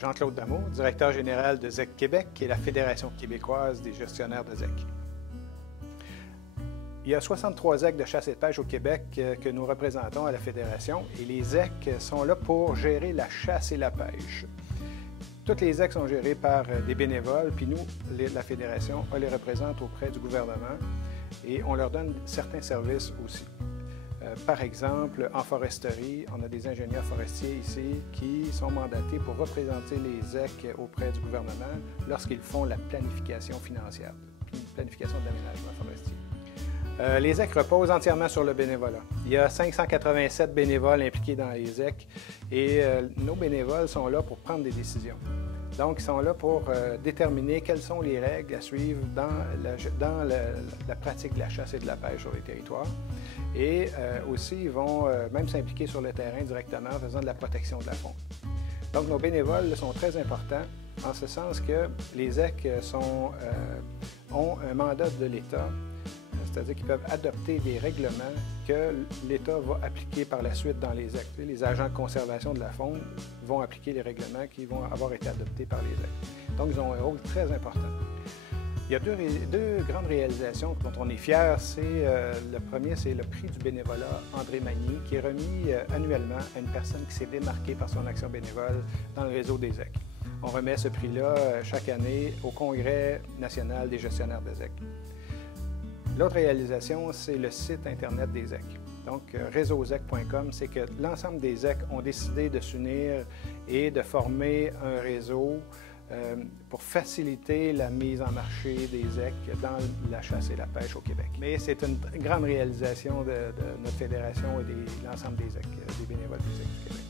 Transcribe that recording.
Jean-Claude Damour, directeur général de ZEC Québec, qui est la Fédération québécoise des gestionnaires de ZEC. Il y a 63 ZEC de chasse et de pêche au Québec que nous représentons à la Fédération et les ZEC sont là pour gérer la chasse et la pêche. Toutes les ZEC sont gérées par des bénévoles, puis nous, la Fédération, on les représente auprès du gouvernement et on leur donne certains services aussi. Par exemple, en foresterie, on a des ingénieurs forestiers ici qui sont mandatés pour représenter les ZEC auprès du gouvernement lorsqu'ils font la planification financière, planification de l'aménagement forestier. Les ZEC reposent entièrement sur le bénévolat. Il y a 587 bénévoles impliqués dans les ZEC et nos bénévoles sont là pour prendre des décisions. Donc, ils sont là pour déterminer quelles sont les règles à suivre dans la pratique de la chasse et de la pêche sur les territoires. Et aussi, ils vont même s'impliquer sur le terrain directement en faisant de la protection de la faune. Donc, nos bénévoles sont très importants en ce sens que les ZEC ont un mandat de l'État, c'est-à-dire qu'ils peuvent adopter des règlements que l'État va appliquer par la suite dans les ZEC. Les agents de conservation de la faune vont appliquer les règlements qui vont avoir été adoptés par les ZEC. Donc, ils ont un rôle très important. Il y a deux grandes réalisations dont on est fiers. Le premier, c'est le prix du bénévolat André Magny, qui est remis annuellement à une personne qui s'est démarquée par son action bénévole dans le réseau des ZEC. On remet ce prix-là chaque année au Congrès national des gestionnaires de ZEC. L'autre réalisation, c'est le site Internet des ZEC. Donc, réseauzec.com, c'est que l'ensemble des ZEC ont décidé de s'unir et de former un réseau pour faciliter la mise en marché des ZEC dans la chasse et la pêche au Québec. Mais c'est une grande réalisation de notre fédération et de l'ensemble des ZEC, des bénévoles des ZEC du Québec.